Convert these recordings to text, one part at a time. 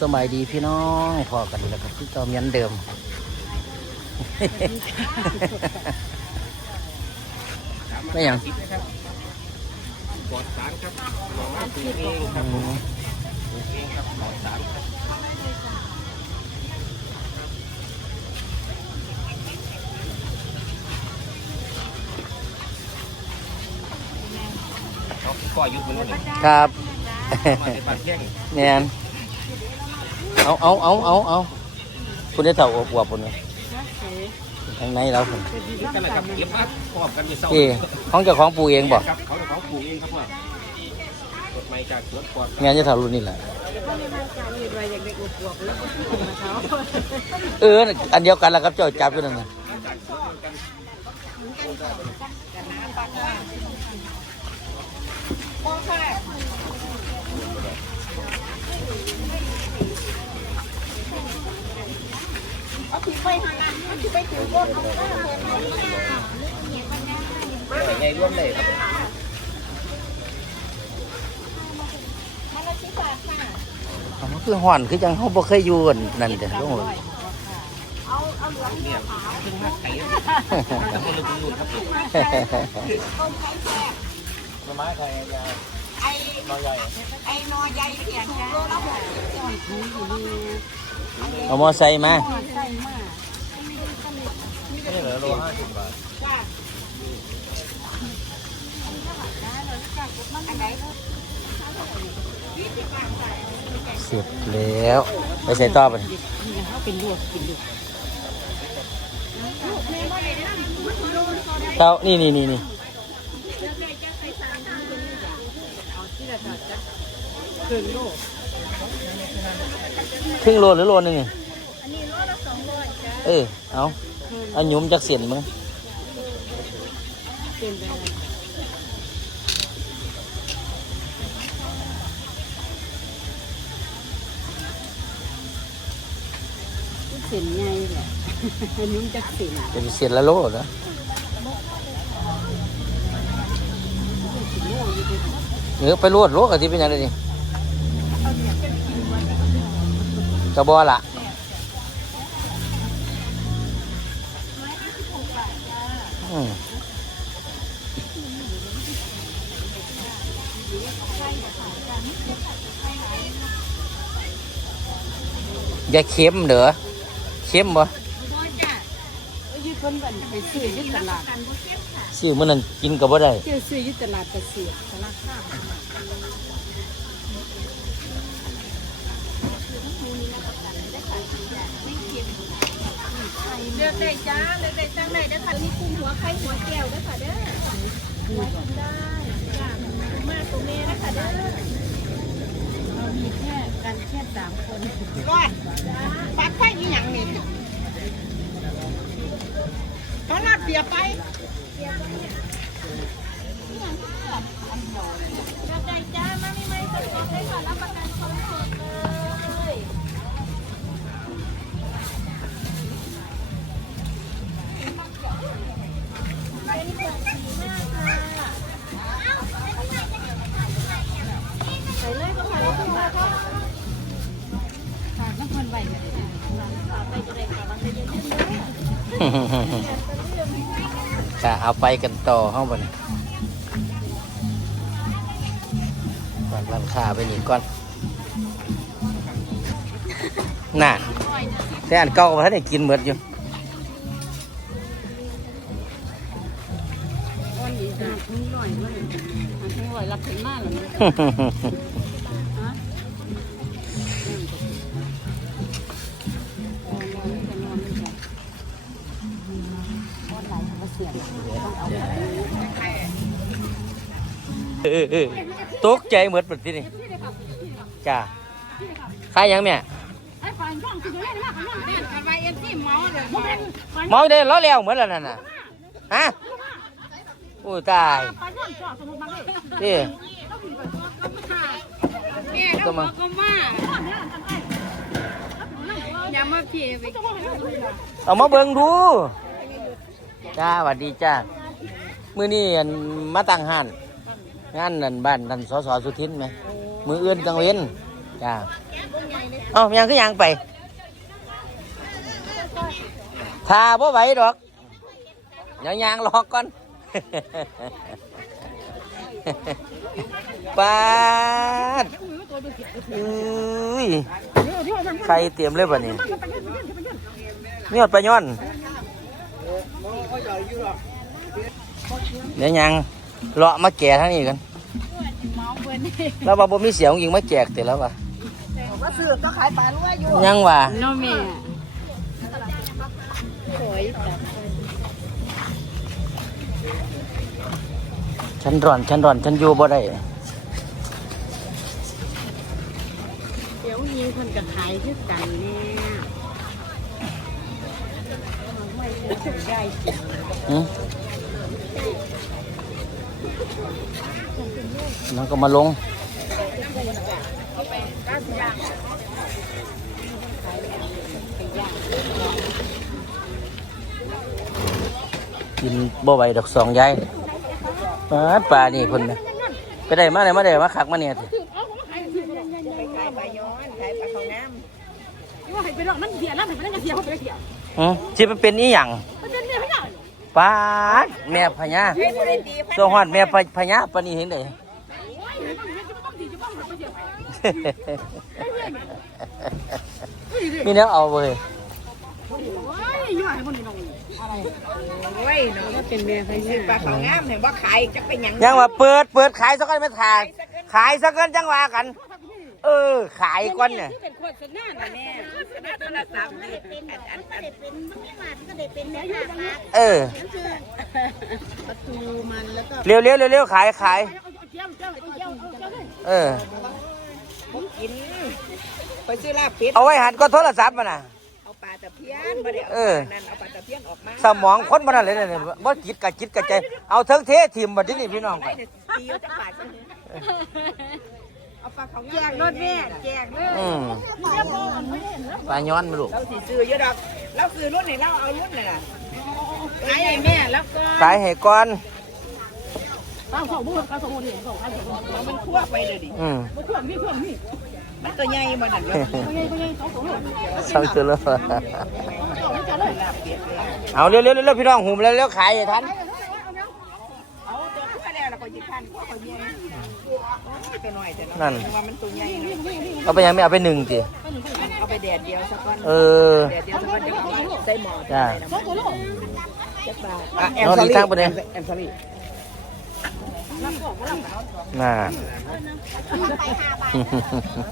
สมัยดีพี่น้องพอกันดีแล้วครับพี่จอมยันเดิม ไม่หยังปลอดสารครับหน่อไม้ปลูกเองครับอืมปลูกเองครับปลอดสารครับเขาก่อยยุดมันเลยครับมาในบ้านแข้งแนน เอาเอาเอาเอาเอาคุณได้เต่าอวบๆปุ่นเลยทางในเราผมกันนะครับเก็บมาพร้อมกันอยู่เศร้าที่ของเจ้าของปลูกเองบอกครับเขาของปลูกเองครับว่าสดใหม่จากสวนปลอดงานจะเท่ารุ่นนี่แหละเอออันเดียวกันแล้วครับเจ้าจับอยู่นั่นนะจากสวนเดี ยวกันร่วมเลยครับเอามันคือห่อนคือจังเขาบ่เคยอยู่อั่นนั่นเด้อลงเลยเนี่ยขึ้นมาไข่แล้วก็ลึกลุ่นครับหน่อไม้ไทยยาวน้อใหญ่ไอ้นอใหญ่เสียงจ้า เอามอไซค์มานี่เหลือโลห้าสิบบาทเสร็จแล้ว ไปใส่ต่อไปเต้านี่นี่นี่นี่ครึ่งโล หรือโลนึงนี่เออเอาเอาหยุมจากเสียนมึงเสียงไงแหละอันนี้จะเสียงเป็นเสียนละโลเหรอเออไปรวดโลกะที่เป็นยังไงนี่ กระบอละอืมอย่าเค็มเด้อเค็มบ่ยืดคนบันไปซื้อยึดตลาดซื้อมื้อนั้นกินก็บ่ได้เจอซื้อยึดตลาดกระเสียตลาดข้าว เลือกได้จ้าเลือกได้จ้างได้เด้อค่ะนี่กุ้งหัวไข่หัวแก้วเด้อค่ะเด้อหัวกินได้จ้ามาตัวเมย์นะคะเด้อเรามีแค่กันแค่สามคนร้อยปักไฟนี่ยังนี่เขาลาดเบียร์ไปรับได้ จะได้ค่ะมันจะยืนยืนเลยจะเอาไปกันต่อห้องบนก่อนร้านค้าไปนี่ก่อนน่ะแต่อันเก่ามาท่านได้กินเหมือนอยู่อ้อนอีกนะทุ่งลอยเลยทุ่งลอยรับถึงมากเลย เออเออตกใจเหมือนแบบนี้จ้าขายหยังแม่ไอ้ฝ่ายช่องคือเล่นมากของน้องกันไปเอ็นที่หมอเลยมันเป็นฝ่ายเมาได้ล้อแล้วเหมือนแล้วนั่นน่ะฮะโอ้ยตายฝ่ายช่องชอบสมุนมาเลยนี่แม่ก็บอกก็มาอย่ามาเพียไปเอามาเบิ่งดูจ้าสวัสดีจ้ามื้อนี้อันมาตั้งห้าน งานนั่นบ้านนั่นสสสุทินไหมมืออื่นกลางเว้นจ้าแกงใหญ่เลยเอ้ายังคือยังไปทาบ่ไหวดอกเดี๋ยวยางรอก่อนปาดอุ้ยใครเตรียมเลยบ่นี่นี่อดปลาย้อนเดี๋ยวยัง เลาะมาแก่ทั้งนี้กันเมาเพิ่นนี่แล้วว่าบ่มีเสียงยิงมาแจกแต่แล้วว่ะว่าซื้อก็ขายปลาล้วยอยู่ยังว่าน้องแม่สวยจับฉันร้อนฉันร้อนฉันอยู่บ่ได้เดี๋ยวยิงคนกับขายคือกันเนี่ยไม่ถึงได้จริงหื มมันก็มาลง กินบ่ไหวดอกสองยายปลาดปลานี่คนนะไปได้มาได้มาได้มาคักมาเนี่ยสิขายปลาย้อนขายปลาเขาน้ำว่าให้ไปลองมันเสียแล้วให้ไปนั่งกันเสียเขาไปเสียหืมสิไปเป็นอีหยังมันเป็นเนี่ยไม่ได้ ปาดแม่พญาให้บริตีตัวฮอดแม่พญาปนีเห็นได้ มีแนวเอาเว้ยโอ้ยยั่วให้คนนี้น้องโอ้ยเนาะเป็นแม่ใครเนี่ยปลาเขางามเห็นว่าขายจะเป็นหยัง ยังว่าเปิดเปิดขายสักกันไม่ทานขายสักกันจังหว่ากัน เออ ขายก่อนเนี่ยเป็นโฆษณาแม่โทรศัพท์นี่เป็นอันอันอันเป็นไม่มาก็ได้เป็นแม่ค้าปลาเออประตูมันแล้วก็เร็วเร็วเร็วเร็วขายขายเออผมกินไปซื้อลาบเป็ดเอาไว้หันก็โทรศัพท์มันน่ะเอาปลาตะเพียนบ่ได้เอเอาอนั่นเอาปลาตะเพียนออกมาสมองคนมันอะไรเนี่ยบ่จิตกับจิตกับใจเอาเทิงเททิมบัดนี้นี่พี่น้องไปไม่ได้ตีเอาจักบาทซะนี่เอาปลาเขางาม แจกรถแม่แจกเลยอืมปลาย้อนมาลูกเราสิซื้อเยอะดอกเราซื้อรุ่นไหนเราเอารุ่นไหนล่ะขายให้แม่แล้วก็ขายให้ก่อนข้าวสองบุ้งข้าวสองบุ้งนี่สองข้าวสองบุ้งเอามันคั่วไปเลยดิอืมมันเครื่องนี่เครื่องนี่มันตัวใหญ่บ่นั่นเนาะเป็นไงเป็นไงสองสองเลยสองตัวแล้วสองไม่จัดเลยลาบเป็ดเลยเอาเร็วเร็วเร็วพี่น้องหุ่มเร็วเร็วขายให้ทัน เอาตัวคั่วแล้วเราก็หยิบพั นคั่วเขาใหญ่โอ้ยตัวน้อยแต่เนาะนั่นว่ามันตัวใหญ่เนาะเอาไปยังไม่เอาไปหนึ่งสิเอาไปแดดเดียวสักวันเออแดดเดียวสักวันเดี๋ยวเอาใส่หม้อจ้าสองตัวลูกจักบาทอะแอมนอนซาอีกรี่ทางไปเลยแอมซารี่น่า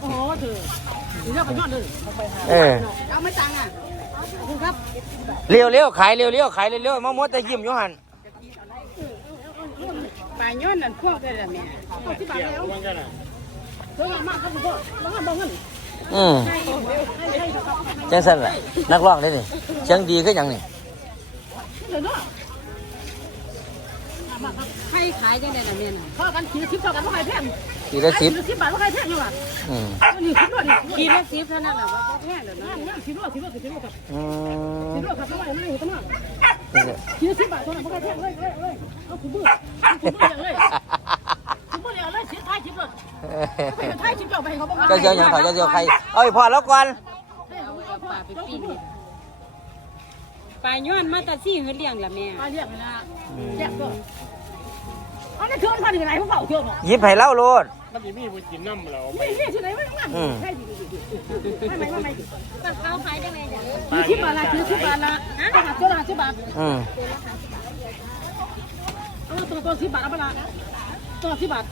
โอ้โหเธอนี่เลือกไปยอดเลยเออเอาไม่ตังอะคุณครับเร็วเร็วขายเร็วเร็วขายเร็วเร็วมามดแต่ยิ้มอยู่หันปลาย้อนนั่นพวกได้แล้วแม่เอาที่บาทแล้วเธอมากครับคุณพ่อแล้วก็บอกเงินอืมจังสั้นแหละนักร้องได้นี่เสียงดีขึ้นยังนี่เดี๋ยวเนาะให้ขายจังได๋น่ะแม่น่ะเท่ากันขีดสิบเท่ากันบ่ใครแพง ทีละสิบสิบบาทบ่ใครแพงอยู่ล่ะอืมนี่คิดว่าขีดละสิบเท่านั้นแหละว่าบ่แพงเด้อนะคิดว่าคิดว่าคิดว่าครับอืมคิดว่าครับทำไมไม่อยู่ตรงนั้นขีดละสิบบาทเท่านั้นบ่ใครแพงเลยเลยเลยเอาคุณมือคุณมืออย่างเลยคุณมืออย่างเลยสิท้ายคิดว่าไปท้ายคิดเอาไปเขาบ่เจ้าเจ้าอย่างเขาเจ้าเจ้าใครเอาอีกพอแล้วก่อนปลาไปปิ้งปลาย้อนมาตัดซี่เฮือเลี้ยงล่ะแม่ปลาเลี้ยงนะแซ่บก็เอาได้เทือนพันยังไงพวกเขาเทือนหยิบให้เล่าโลด มันจะมีผู้กินน้ำเรานี่นี่ที่ไหนไม่ต้องงานอืมใช่ดิไม่ไม่ไม่ไม่เขาขายได้ไหมจ๊ะคือสิบบาทละคือสิบบาทละตัวละตัวละสิบบาทอืมเอาตัวตัวสิบบาทเอาไปละตัวละสิบบาท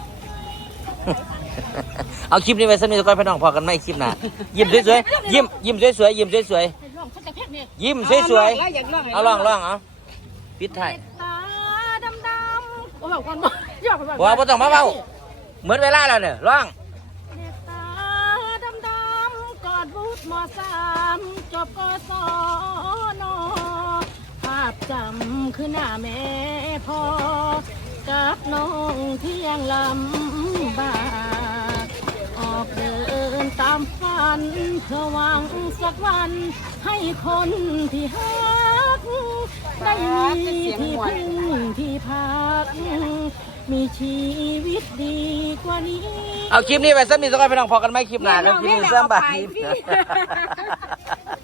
เอาคลิปนี้ไปสนิทก่อนพี่น้องพอกันไหมคลิปหน้ายิ้มสวยๆยิ้มยิ้มสวยๆยิ้มสวยลองสักแต่เพชรเนี่ยๆยิ้มสวยแล้วอยากลองๆเอาลองลองเอาปิดท้ายตาดำดำโอ้โหก่อนบ่ยอดไปบอกว่าบ่ต้องมาเบา เหมือนเวลาแล้วเนี่ยร้องตาดำดำกอดบูดมอสามจบกศนภาพจำคือหน้าแม่พ่อกับน้องเที่ยงลำบากออกเดินตามฝันเพื่อหวังสักวันให้คนที่ฮักได้มีที่พึ่งที่พัก มีชีวิตดีกว่านี้ เอาคลิปนี้ไปสักนิดสักหน่อยพี่น้องพอกันไหมคลิปหน้าครับคลิปนี้เสื่อมบาท พี่